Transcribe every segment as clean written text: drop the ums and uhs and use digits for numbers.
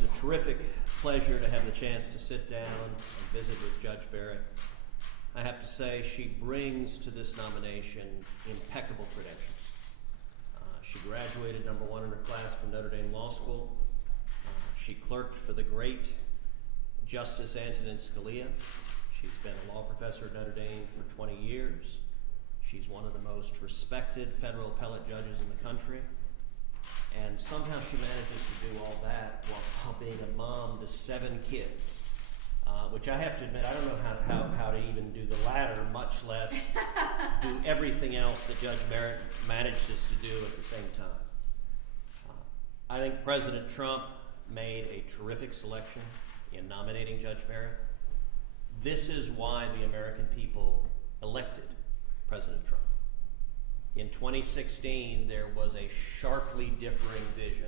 was a terrific pleasure to have the chance to sit down and visit with Judge Barrett. I have to say she brings to this nomination impeccable credentials. She graduated number one in her class from Notre Dame Law School. She clerked for the great Justice Antonin Scalia. She's been a law professor at Notre Dame for 20 years. She's one of the most respected federal appellate judges in the country. And somehow she manages to do all that while being a mom to 7 kids, which I have to admit, I don't know how to even do the latter, much less do everything else that Judge Barrett manages to do at the same time. I think President Trump made a terrific selection in nominating Judge Barrett. This is why the American people elected President Trump. In 2016, there was a sharply differing vision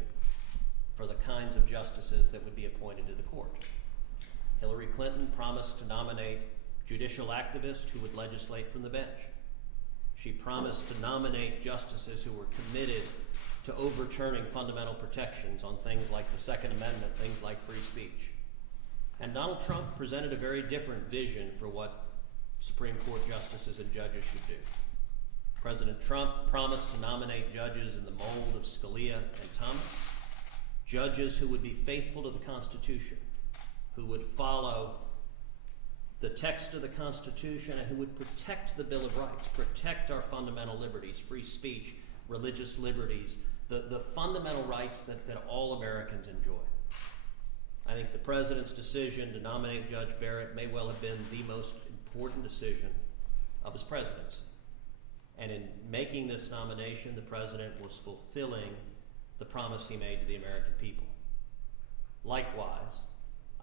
for the kinds of justices that would be appointed to the court. Hillary Clinton promised to nominate judicial activists who would legislate from the bench. She promised to nominate justices who were committed to overturning fundamental protections on things like the Second Amendment, things like free speech. And Donald Trump presented a very different vision for what Supreme Court justices and judges should do. President Trump promised to nominate judges in the mold of Scalia and Thomas, judges who would be faithful to the Constitution, who would follow the text of the Constitution, and who would protect the Bill of Rights, protect our fundamental liberties, free speech, religious liberties, the fundamental rights that all Americans enjoy. I think the President's decision to nominate Judge Barrett may well have been the most important decision of his presidency. And in making this nomination, the President was fulfilling the promise he made to the American people. Likewise,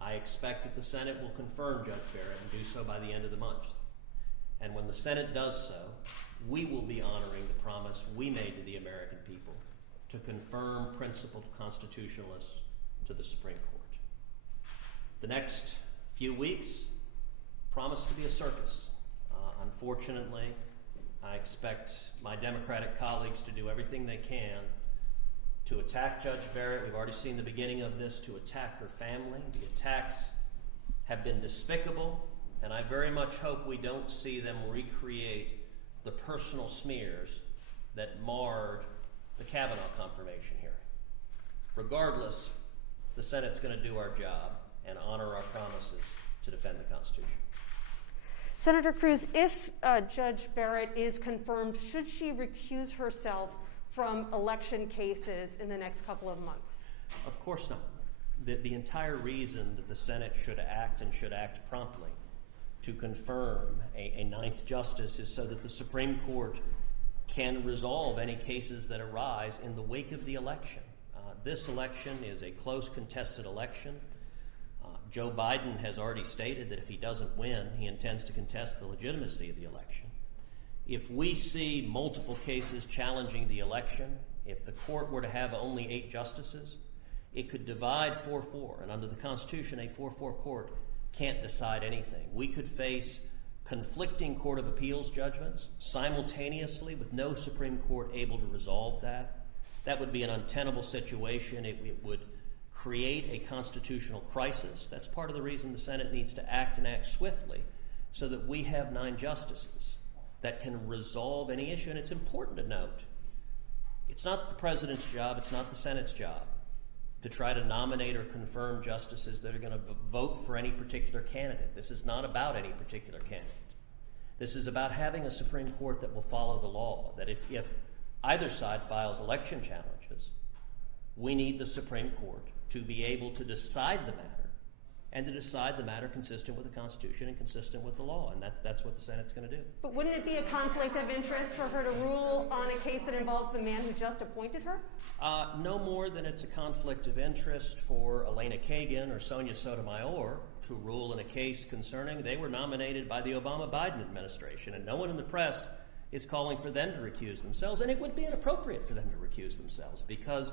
I expect that the Senate will confirm Judge Barrett and do so by the end of the month. And when the Senate does so, we will be honoring the promise we made to the American people to confirm principled constitutionalists to the Supreme Court. The next few weeks promise to be a circus. Unfortunately, I expect my Democratic colleagues to do everything they can to attack Judge Barrett. We've already seen the beginning of this, to attack her family. The attacks have been despicable, and I very much hope we don't see them recreate the personal smears that marred the Kavanaugh confirmation hearing. Regardless, the Senate's going to do our job and honor our promises to defend the Constitution. Senator Cruz, if Judge Barrett is confirmed, should she recuse herself from election cases in the next couple of months? Of course not. The entire reason that the Senate should act and should act promptly to confirm a ninth justice is so that the Supreme Court can resolve any cases that arise in the wake of the election. This election is a close contested election. Joe Biden has already stated that if he doesn't win, he intends to contest the legitimacy of the election. If we see multiple cases challenging the election, if the court were to have only 8 justices, it could divide 4-4, and under the Constitution, a 4-4 court can't decide anything. We could face conflicting Court of Appeals judgments simultaneously with no Supreme Court able to resolve that. That would be an untenable situation. It would create a constitutional crisis. That's part of the reason the Senate needs to act and act swiftly, so that we have 9 justices that can resolve any issue. And it's important to note, it's not the President's job, it's not the Senate's job to try to nominate or confirm justices that are going to vote for any particular candidate. This is not about any particular candidate. This is about having a Supreme Court that will follow the law, that if either side files election challenges, we need the Supreme Court to be able to decide the matter, and to decide the matter consistent with the Constitution and consistent with the law, and that's what the Senate's going to do. But wouldn't it be a conflict of interest for her to rule on a case that involves the man who just appointed her? No more than it's a conflict of interest for Elena Kagan or Sonia Sotomayor to rule in a case concerning they were nominated by the Obama-Biden administration, and no one in the press is calling for them to recuse themselves, and it would be inappropriate for them to recuse themselves, because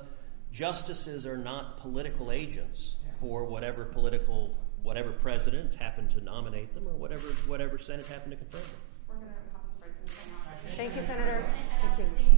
justices are not political agents for whatever president happened to nominate them, or whatever Senate happened to confirm them. We're going to have a conference right now. Thank you, Senator. Thank you.